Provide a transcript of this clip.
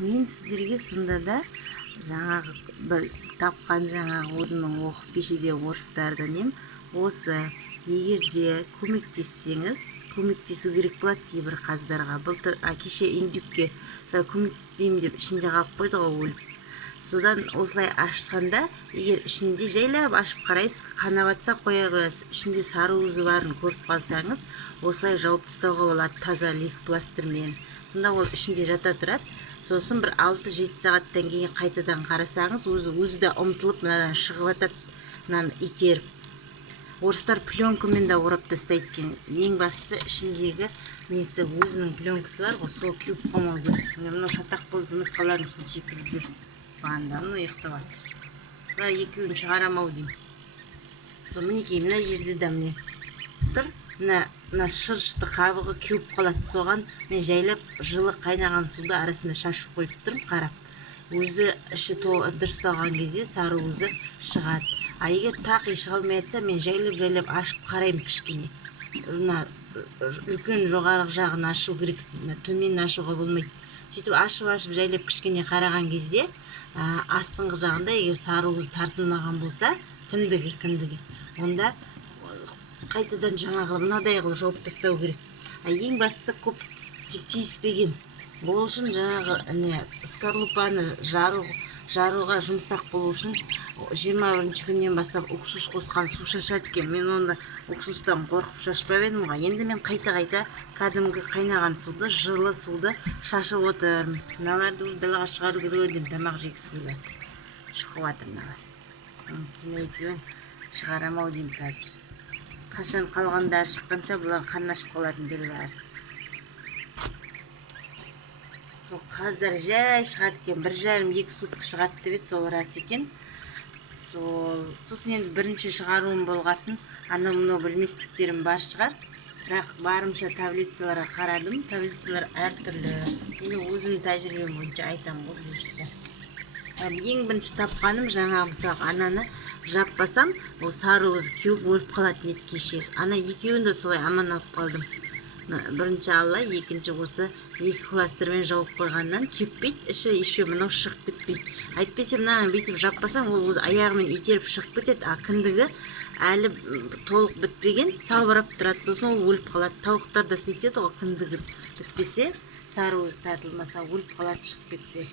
Мен сіздерге сонда да жаңағы тапқан жаңағы өзімнің оқып кешедегі орыстардан осы егерде көмектессеңіз, көмектесу керек болады кейбір қаздарға. Былтыр кеше индюкке көмектеспеймін деп ішінде қалып қойды ғой өліп. Содан осылай ашқанда, егер ішінде жайлап ашып қарайсыз, қанаватса қоя қоясыз, ішінде сары уызы барын көріп қалсаңыз, осылай жауып тастауға болады таза лейкопластырмен. Сонда ол ішінде жата тұрады. Сосын бір 6-7 сағаттан кейін қайтадан қарасаңыз, өзі де ұмтылып мынадан шығып атады, мынаны итеріп. Орыстар пленкамен де орап тастайды екен. Ең бастысы ішіндегі несі өзінің пленкасы бар ғой, сол кеуіп қалмау керек. Мынау шатақ болып жұмыртқалардың үстіне секіріп жүр. Бағанда мынау ұйықтап жатыр. Мына екеуін шығарамау деймін. Сол мінекей мына жерде де міне тұр. Мына шырышты қабығы кеуіп қалады. Соған мен жайлап жылы қайнаған суды арасында шашып қойып тұрмын, қарап. Өзі іші дұрысталған кезде сары уызы шығады. Егер тақи шыға алмай жатса, мен жайлап ашып қараймын кішкене. Мына үлкен жоғарғы жағын ашу керексіз, төмен ашуға болмайды. Сөйтіп ашып жайлап кішкене қараған кезде, астыңғы жағында егер сары уыз тартылмаған болса, кіндігі, онда қайтадан жаңағы мынадай қылып жауып тастау керек. Ең бастысы көп тиіспеген. Ол үшін жаңағы скорлупаны жаруға жұмсақ болу үшін 21 күннен бастап уксус қосқан су шашады екен. Мен оны уксустан қорқып шашпап едім ғой. Енді мен қайта кәдімгі қайнаған суды, жылы суды шашып отырмын. Мыналарды уже далаға шығару керек деп тамақ жегісі келеді. Шықып жатыр мыналар. Кеме екеуін шығарамау деймін қазір. Қашан қалғандары шыққанша бұлар қанашып қалатын түрі бар. Сол қаздар жай шығады екен, 1,5-2 сутка шығады деп еді, сол рас екен. Сосын енді бірінші шығаруым болғасын, анау-мынау білместіктерім бар шығар. Бірақ барымша таблицаларға қарадым, таблицалар әртүрлі. Енді өзімнің тәжірибем бойынша айтамын ғой жүрсі. Ең бірінші тапқаным жаңағы мысалы ананы жаппасам, ол сары уыз кеуіп өліп қалатын еді кеше. Ана екеуін де солай аман алып қалдым. Бірінші алла, екінші осы лейкопластырмен жауып қойғаннан кеппейді, іші еще мынау шығып кетпейді. Әйтпесе мынаны бүйтіп жаппасам, ол өз аяғымен итеріп шығып кетеді, кіндігі әлі толық бітпеген, салбырап тұрады, сосын ол өліп қалады. Тауықтар да сөйтеді ғой, кіндігі бітпесе, сары уыз тартылмаса өліп қалады, шығып кетсе.